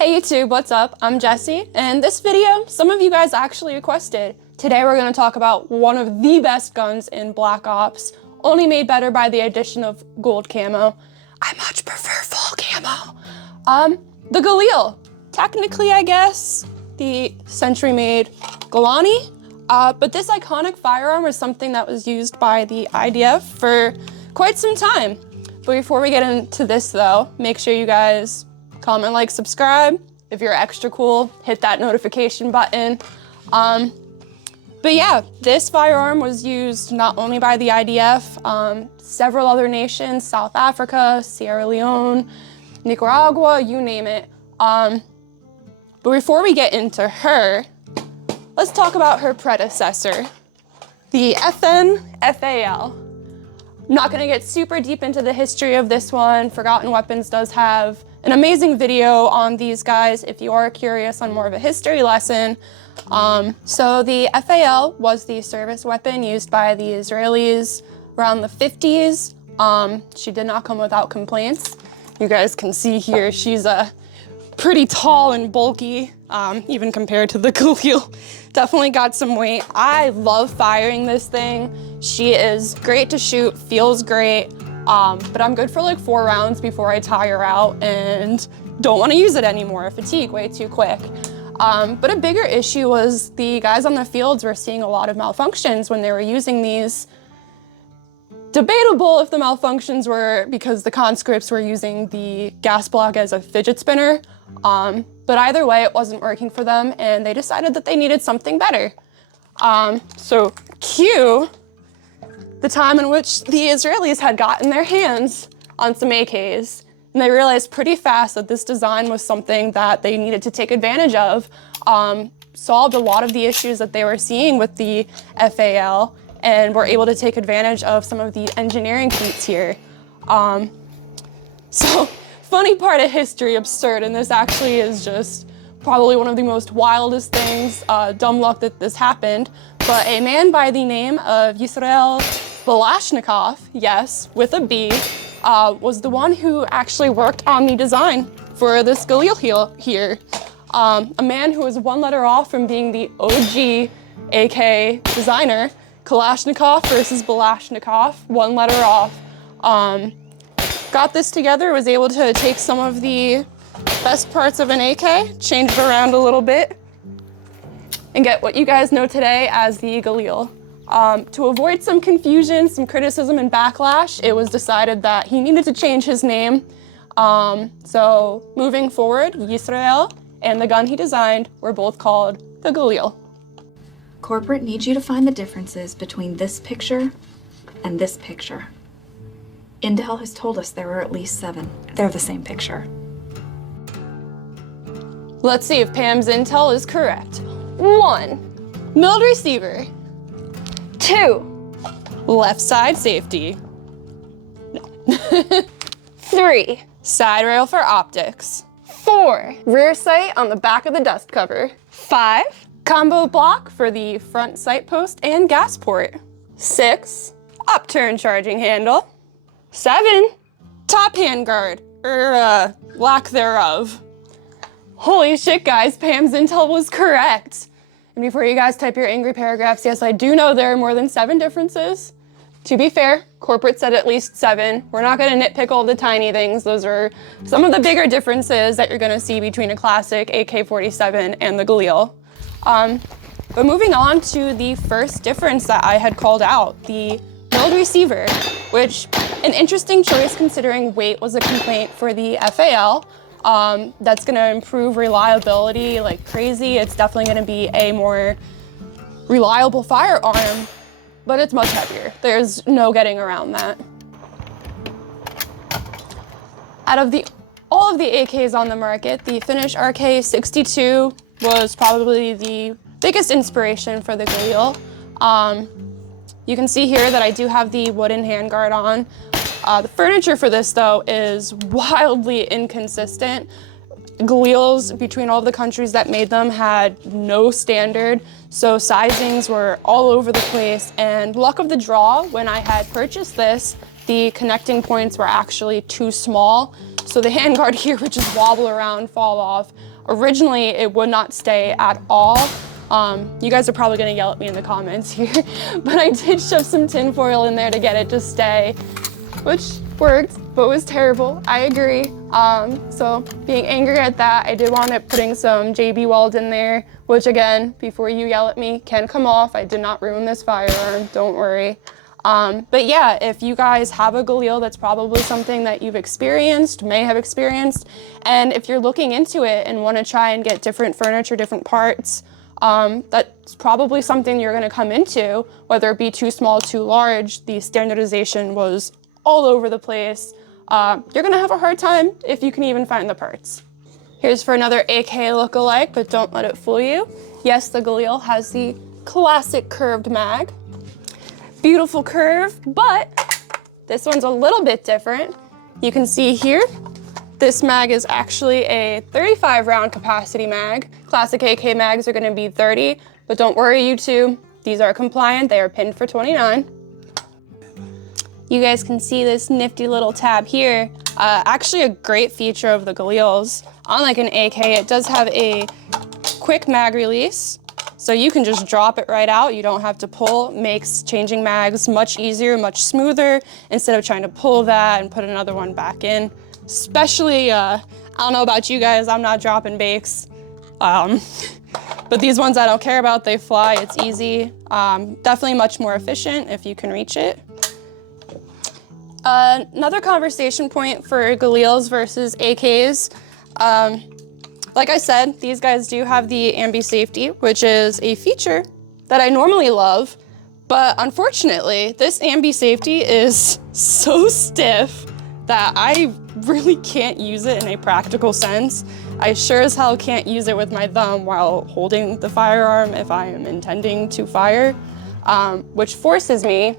Hey YouTube, what's up? I'm Jessie, and this video, some of you guys actually requested. Today we're going to talk about one of the best guns in Black Ops, only made better by the addition of gold camo. I much prefer full camo. The Galil. Technically, I guess, the century-made Galani, but this iconic firearm was something that was used by the IDF for quite some time. But before we get into this though, make sure you guys comment, like, subscribe. If you're extra cool, hit that notification button. But yeah, this firearm was used not only by the IDF, several other nations, South Africa, Sierra Leone, Nicaragua, you name it. But before we get into her, let's talk about her predecessor, the FN FAL. Not gonna get super deep into the history of this one. Forgotten Weapons does have an amazing video on these guys if you are curious on more of a history lesson. So the FAL was the service weapon used by the Israelis around the 50s. She did not come without complaints. You guys can see here, she's pretty tall and bulky, even compared to the Galil. Definitely got some weight. I love firing this thing. She is great to shoot, feels great, but I'm good for like 4 rounds before I tire out and don't want to use it anymore. Fatigue way too quick. But a bigger issue was the guys on the fields were seeing a lot of malfunctions when they were using these. Debatable if the malfunctions were because the conscripts were using the gas block as a fidget spinner, but either way, it wasn't working for them, and they decided that they needed something better. So cue the time in which the Israelis had gotten their hands on some AKs, and they realized pretty fast that this design was something that they needed to take advantage of, solved a lot of the issues that they were seeing with the FAL, and were able to take advantage of some of the engineering feats here. So, funny part of history, absurd, and this actually is just probably one of the most wildest things, dumb luck that this happened, but a man by the name of Yisrael Balashnikov, yes, with a B, was the one who actually worked on the design for this Galil here. A man who was 1 letter off from being the OG AK designer. Kalashnikov versus Balashnikov, 1 letter off. Got this together, was able to take some of the best parts of an AK, change it around a little bit, and get what you guys know today as the Galil. To avoid some confusion, some criticism and backlash, it was decided that he needed to change his name. So moving forward, Yisrael and the gun he designed were both called the Galil. Corporate needs you to find the differences between this picture and this picture. Intel has told us there are at least 7. They're the same picture. Let's see if Pam's intel is correct. 1, milled receiver. 2, left side safety. No. 3, side rail for optics. 4, rear sight on the back of the dust cover. 5, combo block for the front sight post and gas port. 6, upturn charging handle. 7, top hand guard, or lack thereof. Holy shit, guys, Pam's intel was correct. And before you guys type your angry paragraphs, yes, I do know there are more than 7 differences. To be fair, corporate said at least 7. We're not gonna nitpick all the tiny things. Those are some of the bigger differences that you're gonna see between a classic AK-47 and the Galil. But moving on to the first difference that I had called out, the milled receiver, which an interesting choice considering weight was a complaint for the FAL. That's gonna improve reliability like crazy. It's definitely gonna be a more reliable firearm, but it's much heavier. There's no getting around that. Out of all of the AKs on the market, the Finnish RK62 was probably the biggest inspiration for the Galil. You can see here that I do have the wooden handguard on. The furniture for this though is wildly inconsistent. Galils between all of the countries that made them had no standard, so sizings were all over the place, and luck of the draw, when I had purchased this, the connecting points were actually too small, so the handguard here would just wobble around, fall off. originally it would not stay at all. You guys are probably gonna yell at me in the comments here, but I did shove some tin foil in there to get it to stay, which worked, but was terrible. I agree. So being angry at that, I did wind up putting some JB Weld in there, which again, before you yell at me, can come off. I did not ruin this firearm, don't worry. But yeah, if you guys have a Galil, that's probably something that you've experienced, may have experienced. And if you're looking into it and want to try and get different furniture, different parts, that's probably something you're going to come into, whether it be too small, too large. The standardization was all over the place. You're going to have a hard time if you can even find the parts. Here's for another AK look-alike, but don't let it fool you. Yes, the Galil has the classic curved mag. Beautiful curve, but this one's a little bit different. You can see here, this mag is actually a 35 round capacity mag. Classic AK mags are gonna be 30, but don't worry, YouTube, these are compliant. They are pinned for 29. You guys can see this nifty little tab here. Actually a great feature of the Galils. Unlike an AK, it does have a quick mag release. So you can just drop it right out. You don't have to pull. Makes changing mags much easier, much smoother, instead of trying to pull that and put another one back in. Especially, I don't know about you guys, I'm not dropping bakes. But these ones I don't care about, they fly, it's easy. Definitely much more efficient if you can reach it. Another conversation point for Galils versus AKs. Like I said, these guys do have the ambi safety, which is a feature that I normally love, but unfortunately, this ambi safety is so stiff that I really can't use it in a practical sense. I sure as hell can't use it with my thumb while holding the firearm if I am intending to fire, which forces me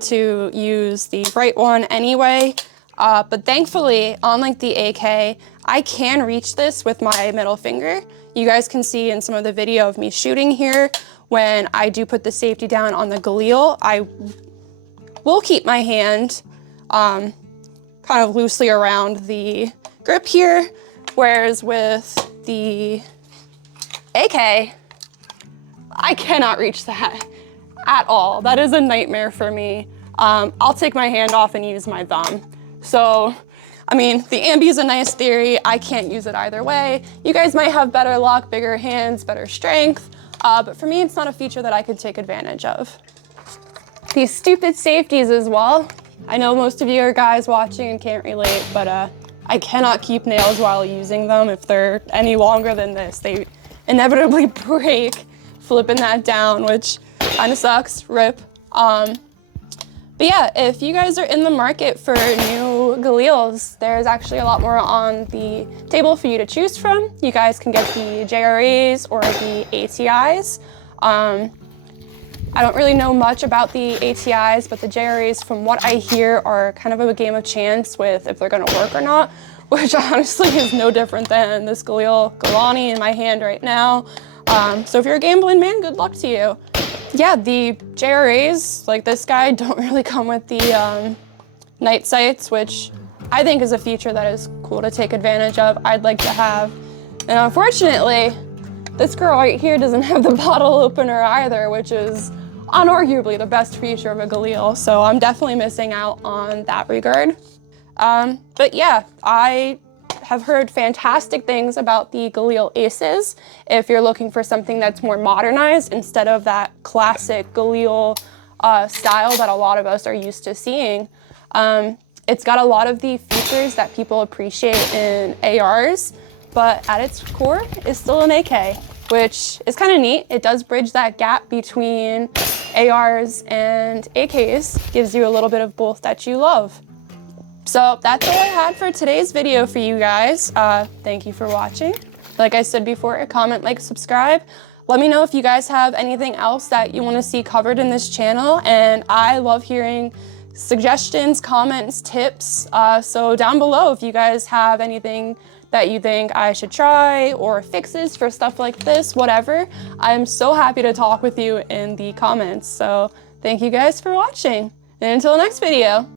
to use the right one anyway. But thankfully, unlike the AK, I can reach this with my middle finger. You guys can see in some of the video of me shooting here, when I do put the safety down on the Galil, I will keep my hand kind of loosely around the grip here, whereas with the AK, I cannot reach that at all. That is a nightmare for me. I'll take my hand off and use my thumb. So, I mean, the ambi is a nice theory. I can't use it either way. You guys might have better luck, bigger hands, better strength, but for me, it's not a feature that I could take advantage of. These stupid safeties as well. I know most of you are guys watching and can't relate, but I cannot keep nails while using them. If they're any longer than this, they inevitably break flipping that down, which kind of sucks, rip. But yeah, if you guys are in the market for new Galils, there's actually a lot more on the table for you to choose from. You guys can get the JRAs or the ATIs. I don't really know much about the ATIs, but the JRAs, from what I hear, are kind of a game of chance with if they're gonna work or not, which honestly is no different than this Galil Galani in my hand right now. So if you're a gambling man, good luck to you. Yeah, the JRAs, like this guy, don't really come with the night sights, which I think is a feature that is cool to take advantage of. I'd like to have. And unfortunately, this girl right here doesn't have the bottle opener either, which is unarguably the best feature of a Galil. So I'm definitely missing out on that regard. But yeah, I have heard fantastic things about the Galil Aces. If you're looking for something that's more modernized instead of that classic Galil style that a lot of us are used to seeing. It's got a lot of the features that people appreciate in ARs, but at its core is still an AK, which is kind of neat. It does bridge that gap between ARs and AKs, gives you a little bit of both that you love. So that's all I had for today's video for you guys. Thank you for watching. Like I said before, comment, like, subscribe. Let me know if you guys have anything else that you want to see covered in this channel. And I love hearing suggestions, comments, tips. So down below, if you guys have anything that you think I should try or fixes for stuff like this, whatever, I'm so happy to talk with you in the comments. So thank you guys for watching. And until the next video.